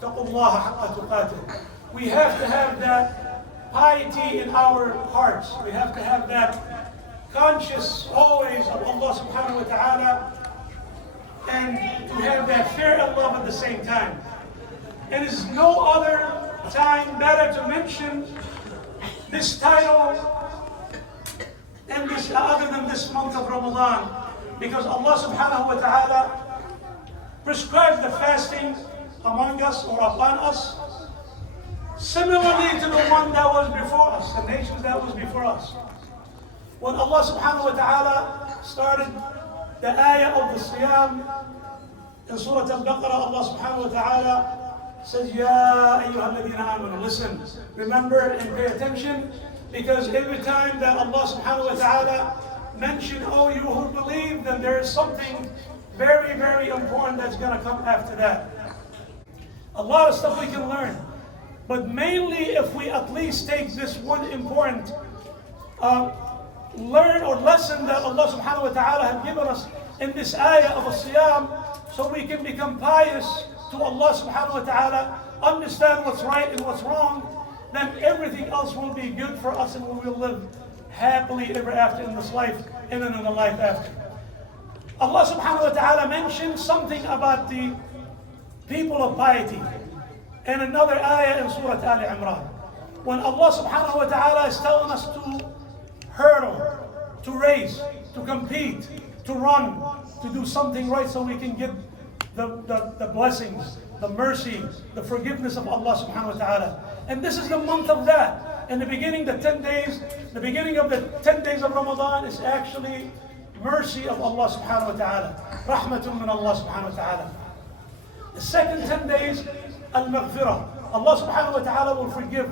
اتقوا الله حق تقاته. We have to have that piety in our hearts. We have to have that conscious always of Allah subhanahu wa ta'ala, and to have that fear and love at the same time. It is no other time better to mention this title and this other than this month of Ramadan, because Allah subhanahu wa ta'ala prescribed the fasting among us or upon us similarly to the one that was before us, the nations that was before us. When Allah subhanahu wa ta'ala started the ayah of the Siyam in Surah Al-Baqarah, Allah subhanahu wa ta'ala says, Ya ayyuha alladhina amanu, listen, remember and pay attention, because every time that Allah subhanahu wa ta'ala mentioned, oh you who believe, then there is something very, very important that's going to come after that. A lot of stuff we can learn, but mainly if we at least take this one important learn or lesson that Allah subhanahu wa ta'ala has given us in this ayah of As-Siyam, so we can become pious to Allah subhanahu wa ta'ala, understand what's right and what's wrong, then everything else will be good for us and we will live happily ever after in this life and in the life after. Allah subhanahu wa ta'ala mentioned something about the people of piety in another ayah in Surah Al Imran. When Allah subhanahu wa ta'ala is telling us to hurdle, to race, to compete, to run, to do something right so we can get the blessings, the mercy, the forgiveness of Allah subhanahu wa ta'ala. And this is the month of that. In the beginning, the 10 days, the beginning of the 10 days of Ramadan is actually mercy of Allah subhanahu wa ta'ala. Rahmatun min Allah subhanahu wa ta'ala. The second 10 days, al-maghfirah. Allah subhanahu wa ta'ala will forgive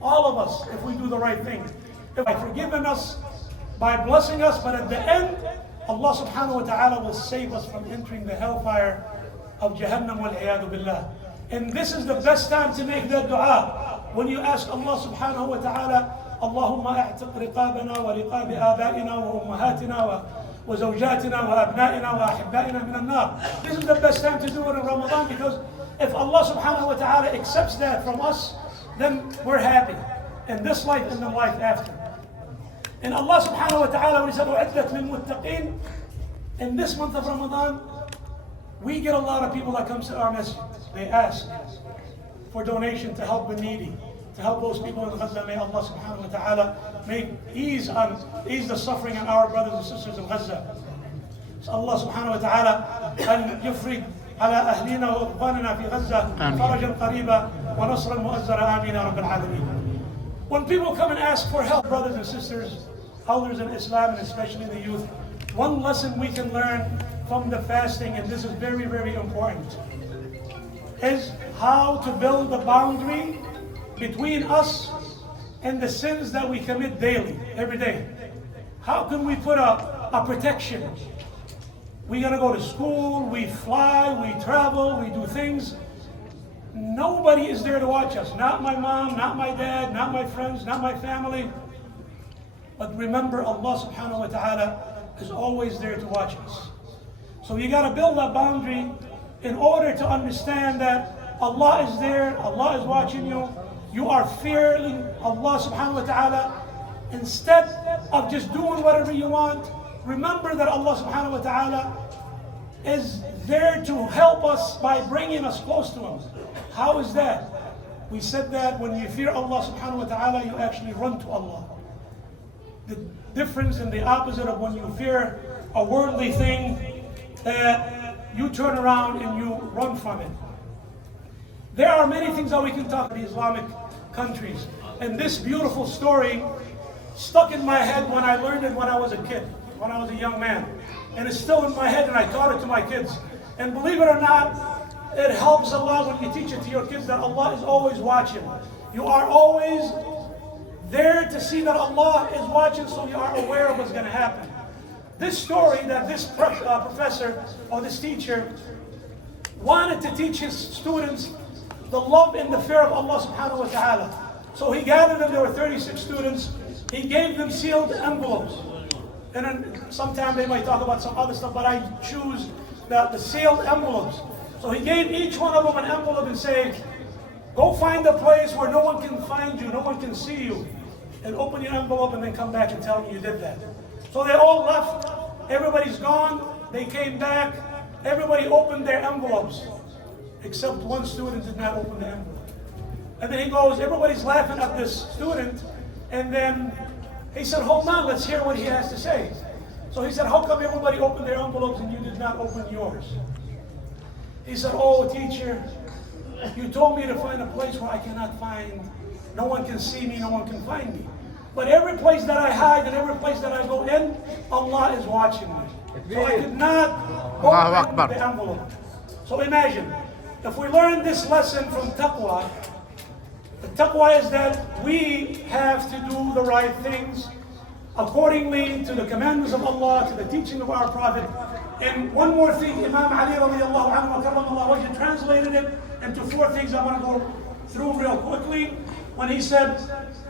all of us if we do the right thing. By forgiving us, by blessing us, but at the end, Allah subhanahu wa ta'ala will save us from entering the hellfire of Jahannam wal-iyadu billah. And this is the best time to make that dua. When you ask Allah subhanahu wa ta'ala, Allahumma a'tiq riqabana wa riqabi abaina wa ummahatina wa zawjatina wa abna'ina wa ahibba'ina min an-nar. This is the best time to do it in Ramadan, because if Allah subhanahu wa ta'ala accepts that from us, then we're happy in this life and the life after. And Allah subhanahu wa ta'ala, when He said, وَعِدَّتْ لِلْمُتَّقِينَ, in this month of Ramadan, we get a lot of people that come to our masjid. They ask for donation to help the needy, to help those people in Gaza. May Allah subhanahu wa ta'ala ease the suffering on our brothers and sisters in Gaza. So Allah subhanahu wa ta'ala أن يفرج على أهلنا وإخواننا في غزة فرجا قريبا ونصرا مؤزرا آمين يا رب العالمين. When people come and ask for help, brothers and sisters, elders in Islam, and especially the youth, one lesson we can learn from the fasting, and this is very, very important, is how to build a boundary between us and the sins that we commit daily, every day. How can we put a protection? We're gonna go to school, we fly, we travel, we do things. Nobody is there to watch us. Not my mom, not my dad, not my friends, not my family. But remember, Allah subhanahu wa ta'ala is always there to watch us. So you gotta build that boundary in order to understand that Allah is there, Allah is watching you. You are fearing Allah subhanahu wa ta'ala. Instead of just doing whatever you want, remember that Allah subhanahu wa ta'ala is there to help us by bringing us close to Him. How is that? We said that when you fear Allah subhanahu wa ta'ala, you actually run to Allah. The difference and the opposite of when you fear a worldly thing, that you turn around and you run from it. There are many things that we can talk about in the Islamic countries. And this beautiful story stuck in my head when I learned it when I was a kid, when I was a young man. And it's still in my head, and I taught it to my kids. And believe it or not, it helps a lot when you teach it to your kids that Allah is always watching. You are always there to see that Allah is watching, so you are aware of what's going to happen. This story that this professor or this teacher wanted to teach his students the love and the fear of Allah subhanahu wa ta'ala. So he gathered them, there were 36 students. He gave them sealed envelopes. And then sometime they might talk about some other stuff, but I choose the sealed envelopes. So he gave each one of them an envelope and said, go find a place where no one can find you, no one can see you, and open your envelope and then come back and tell me you did that. So they all left, everybody's gone, they came back, everybody opened their envelopes, except one student did not open the envelope. And then he goes, everybody's laughing at this student, and then he said, hold on, let's hear what he has to say. So he said, how come everybody opened their envelopes and you did not open yours? He said, oh, teacher, you told me to find a place where I cannot find, no one can see me, no one can find me. But every place that I hide and every place that I go in, Allah is watching me. So I did not open the envelope. So imagine, if we learn this lesson from taqwa, the taqwa is that we have to do the right things accordingly to the commandments of Allah, to the teaching of our Prophet. And one more thing, Imam Ali radiallahu anhu wa karramallahu wajh translated it into 4 things I want to go through real quickly. When he said,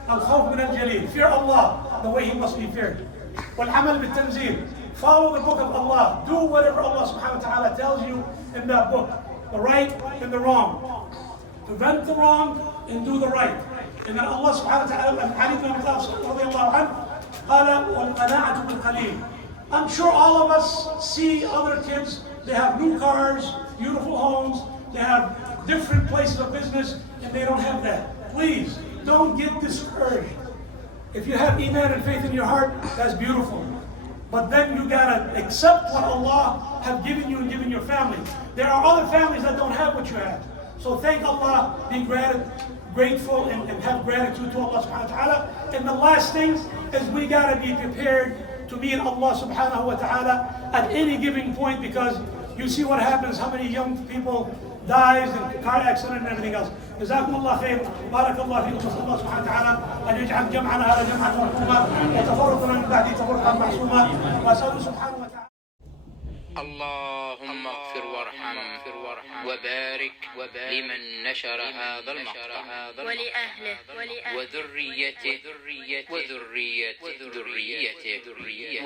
al-khawf min al-jaleel, fear Allah the way he must be feared. Wal-amal bil-tanzeel, follow the book of Allah, do whatever Allah subhanahu wa ta'ala tells you in that book, the right and the wrong. Prevent the wrong and do the right. And then Allah subhanahu wa ta'ala, Ali ibn Abi Talib radiallahu anhu, qala wal-qana'atu bil-qaleel. I'm sure all of us see other kids, they have new cars, beautiful homes, they have different places of business, and they don't have that. Please, don't get discouraged. If you have iman and faith in your heart, that's beautiful. But then you gotta accept what Allah have given you and given your family. There are other families that don't have what you have. So thank Allah, be grateful and have gratitude to Allah subhanahu wa ta'ala. And the last thing is we gotta be prepared to meet Allah subhanahu wa ta'ala at any given point, because you see what happens, how many young people dies in car accident and everything else. جزاكم الله خير. بارك الله فيكم. نسأل الله سبحانه وتعالى أن يجعل جمعنا هذا جمعة مرحومة وتفرقنا من بعده تفرقا معصوما. وأسأله سبحانه وتعالى. اللهم اغفر وارحم وبارك لمن نشر هذا المقطع ولأهله وذريته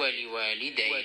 ولوالديه